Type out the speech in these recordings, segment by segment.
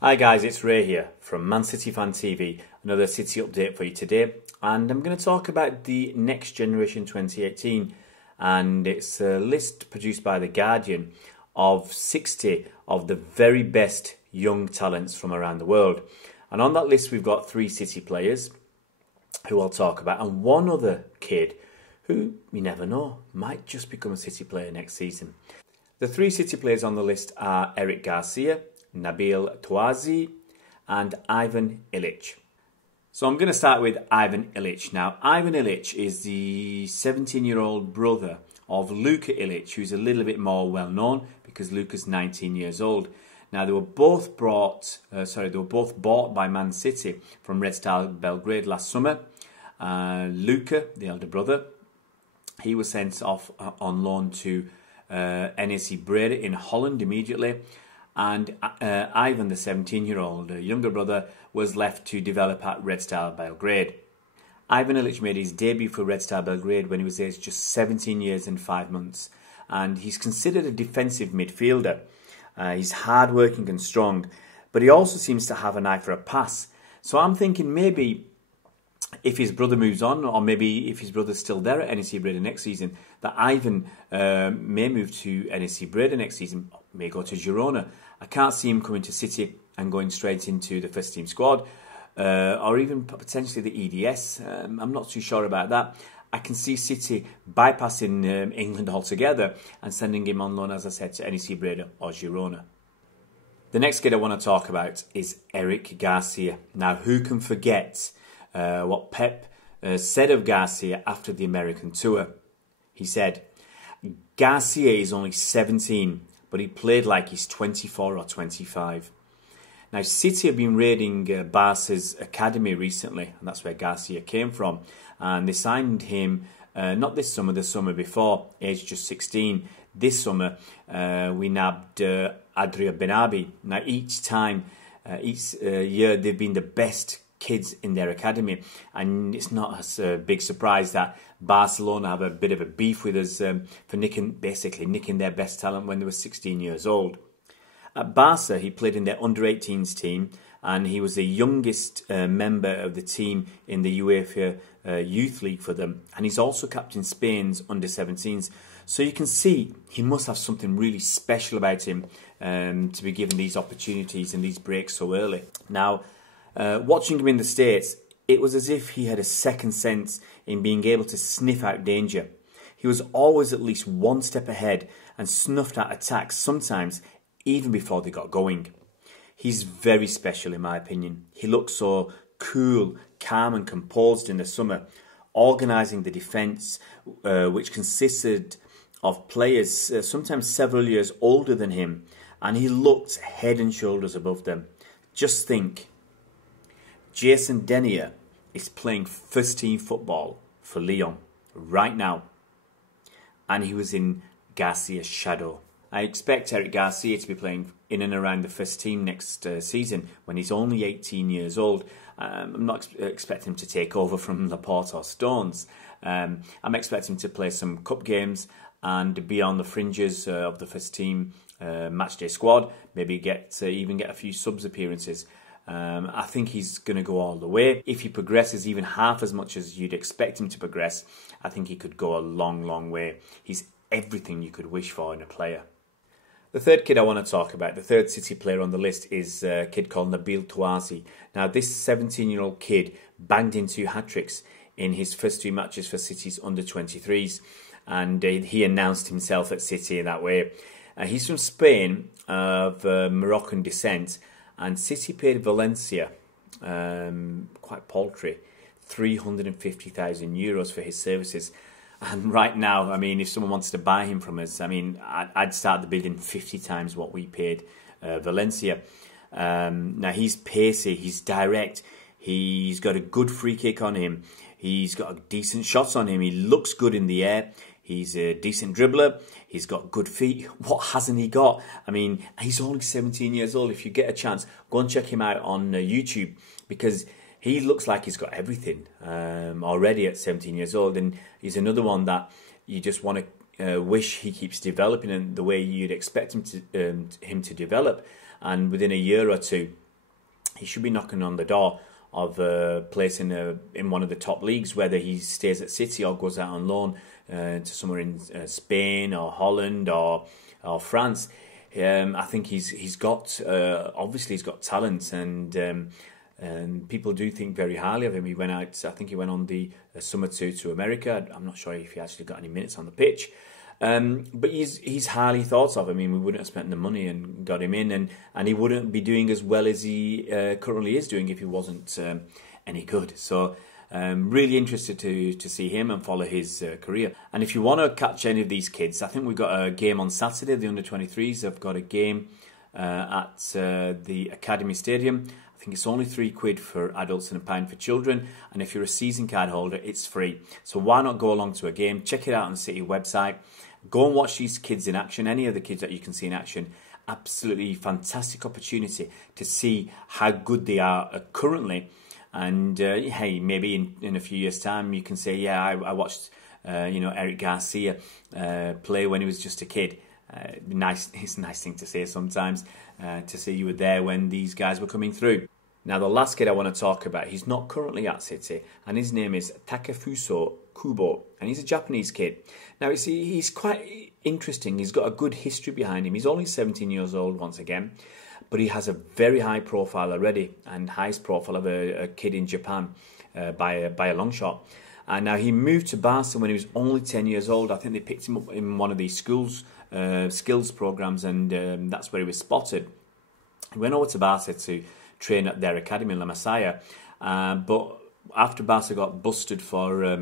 Hi guys, it's Ray here from Man City Fan TV, another City update for you today, and I'm going to talk about the Next Generation 2018, and it's a list produced by The Guardian of 60 of the very best young talents from around the world. And on that list we've got 3 City players who I'll talk about, and one other kid who, you never know, might just become a City player next season. The 3 City players on the list are Eric Garcia, Nabil Touazi and Ivan Ilic. So I'm going to start with Ivan Ilic. Now, Ivan Ilic is the 17-year-old brother of Luka Ilic, who's a little bit more well known because Luka's 19 years old. Now, they were both bought by Man City from Red Star Belgrade last summer. Luka, the elder brother, he was sent off on loan to NAC Breda in Holland immediately. And Ivan, the 17-year-old younger brother, was left to develop at Red Star Belgrade. Ivan Ilic made his debut for Red Star Belgrade when he was aged just 17 years and 5 months. And he's considered a defensive midfielder. He's hard-working and strong, but he also seems to have an eye for a pass. So I'm thinking maybe if his brother moves on, or maybe if his brother's still there at NAC Breda next season, that Ivan may move to NAC Breda next season, may go to Girona. I can't see him coming to City and going straight into the first team squad, or even potentially the EDS. I'm not too sure about that. I can see City bypassing England altogether and sending him on loan, as I said, to NAC Breda or Girona. The next kid I want to talk about is Eric Garcia. Now, who can forget what Pep said of Garcia after the American tour? He said, "Garcia is only 17, but he played like he's 24 or 25. Now, City have been raiding Barca's academy recently, and that's where Garcia came from. And they signed him not this summer, the summer before, aged just 16. This summer, we nabbed Adria Benabi. Now, each year, they've been the best kids in their academy, and it's not a big surprise that Barcelona have a bit of a beef with us for basically nicking their best talent when they were 16 years old. At Barca, he played in their under-18s team, and he was the youngest member of the team in the UEFA Youth League for them, and he's also captain Spain's under-17s. So you can see he must have something really special about him to be given these opportunities and these breaks so early. Now, watching him in the States, it was as if he had a second sense in being able to sniff out danger. He was always at least one step ahead and snuffed out attacks, sometimes even before they got going. He's very special in my opinion. He looked so cool, calm and composed in the summer, organising the defence, which consisted of players sometimes several years older than him, and he looked head and shoulders above them. Just think, Jason Denier is playing first team football for Lyon right now, and he was in Garcia's shadow. I expect Eric Garcia to be playing in and around the first team next season when he's only 18 years old. I'm not expecting him to take over from Laporte or Stones. I'm expecting him to play some cup games and be on the fringes of the first team matchday squad, maybe even get a few subs appearances. I think he's going to go all the way. If he progresses even half as much as you'd expect him to progress, I think he could go a long, long way. He's everything you could wish for in a player. The third kid I want to talk about, the third City player on the list, is a kid called Nabil Touazi. Now, this 17-year-old kid banged in 2 hat-tricks in his first 2 matches for City's under-23s, and he announced himself at City in that way. He's from Spain, of Moroccan descent, and City paid Valencia, quite paltry, €350,000 for his services. And right now, I mean, if someone wants to buy him from us, I mean, I'd start the bidding 50 times what we paid Valencia. Now, he's pacey, he's direct, he's got a good free kick on him, he's got decent shots on him, he looks good in the air, he's a decent dribbler, he's got good feet. What hasn't he got? I mean, he's only 17 years old. If you get a chance, go and check him out on YouTube, because he looks like he's got everything already at 17 years old, and he's another one that you just want to wish he keeps developing in the way you'd expect him to develop. And within a year or two, he should be knocking on the door of a place in one of the top leagues, whether he stays at City or goes out on loan to somewhere in Spain or Holland or France. I think he's got obviously he's got talent, and people do think very highly of him. He went out, I think he went on the summer tour to America. I'm not sure if he actually got any minutes on the pitch. But he's highly thought of. I mean, we wouldn't have spent the money and got him in, and he wouldn't be doing as well as he currently is doing if he wasn't any good. So really interested to see him and follow his career. And if you want to catch any of these kids, I think we've got a game on Saturday. The under-23s have got a game at the Academy Stadium. I think it's only £3 for adults and £1 for children, and if you're a season card holder, it's free. So why not go along to a game? Check it out on the City website. Go and watch these kids in action, any of the kids that you can see in action. Absolutely fantastic opportunity to see how good they are currently. And hey, maybe in a few years' time you can say, yeah, I watched Eric Garcia play when he was just a kid. Nice, it's a nice thing to say sometimes, to see you were there when these guys were coming through. Now, the last kid I want to talk about, he's not currently at City, and his name is Takefuso Kubo, and he's a Japanese kid. Now, he's quite interesting. He's got a good history behind him. He's only 17 years old once again, but he has a very high profile already, and highest profile of a kid in Japan by a long shot. And now he moved to Barca when he was only 10 years old. I think they picked him up in one of these skills programs, and that's where he was spotted. He went over to Barca to train at their academy in La Masia, but after Barca got busted for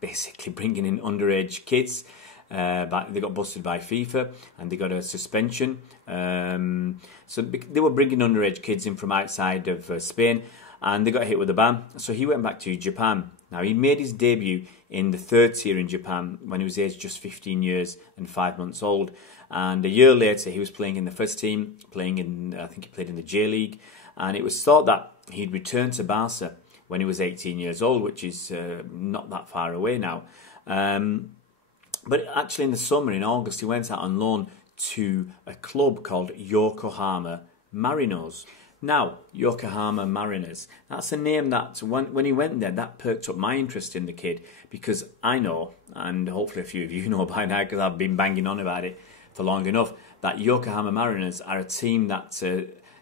basically bringing in underage kids, they got busted by FIFA and they got a suspension. So they were bringing underage kids in from outside of Spain, and they got hit with a ban. So he went back to Japan. Now, he made his debut in the third tier in Japan when he was aged just 15 years and 5 months old. And a year later, he was playing in the first team, I think he played in the J League. And it was thought that he'd return to Barca when he was 18 years old, which is not that far away now. But actually in the summer, in August, he went out on loan to a club called Yokohama Marinos. Now, Yokohama Mariners, that's a name that when he went there, that perked up my interest in the kid, because I know, and hopefully a few of you know by now because I've been banging on about it for long enough, that Yokohama Mariners are a team that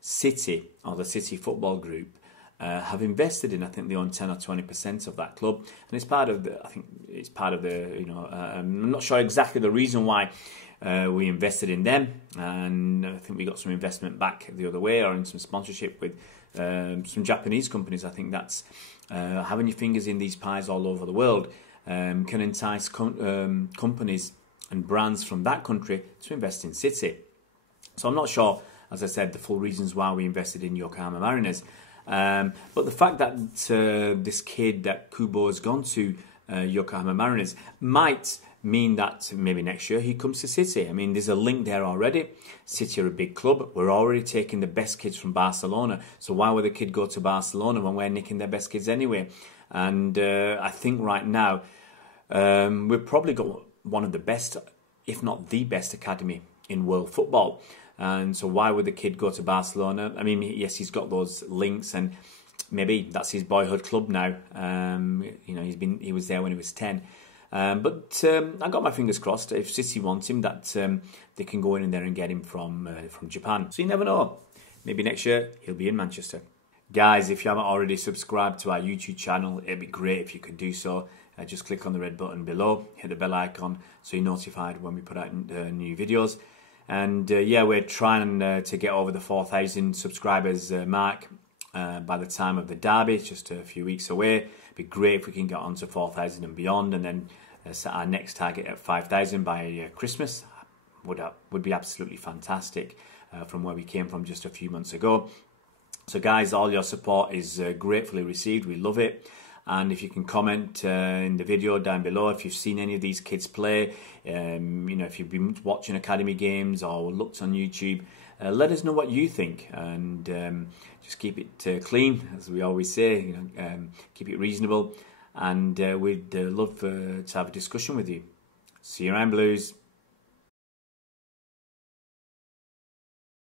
City, or the City Football Group, have invested in. I think they own 10 or 20% of that club, and it's part of the. I think it's part of the. I'm not sure exactly the reason why we invested in them, and I think we got some investment back the other way, or in some sponsorship with some Japanese companies. I think that's having your fingers in these pies all over the world can entice companies and brands from that country to invest in City. So I'm not sure, as I said, the full reasons why we invested in Yokohama Mariners. But the fact that this kid, that Kubo, has gone to Yokohama Mariners might mean that maybe next year he comes to City. I mean, there's a link there already. City are a big club. We're already taking the best kids from Barcelona. So why would the kid go to Barcelona when we're nicking their best kids anyway? And I think right now we've probably got one of the best, if not the best academy in world football. And so why would the kid go to Barcelona? I mean, yes, he's got those links, and maybe that's his boyhood club now. He was there when he was 10. But I got my fingers crossed. If City want him, that they can go in there and get him from Japan. So you never know. Maybe next year he'll be in Manchester. Guys, if you haven't already subscribed to our YouTube channel, it'd be great if you could do so. Just click on the red button below, hit the bell icon so you're notified when we put out new videos. And yeah, we're trying to get over the 4,000 subscribers mark by the time of the derby. It's just a few weeks away. It'd be great if we can get on to 4,000 and beyond, and then set our next target at 5,000 by Christmas. Would be absolutely fantastic from where we came from just a few months ago. So guys, all your support is gratefully received. We love it. And if you can comment in the video down below if you've seen any of these kids play, if you've been watching academy games or looked on YouTube, let us know what you think, and just keep it clean, as we always say. Keep it reasonable, and we'd love to have a discussion with you. See you around, Blues.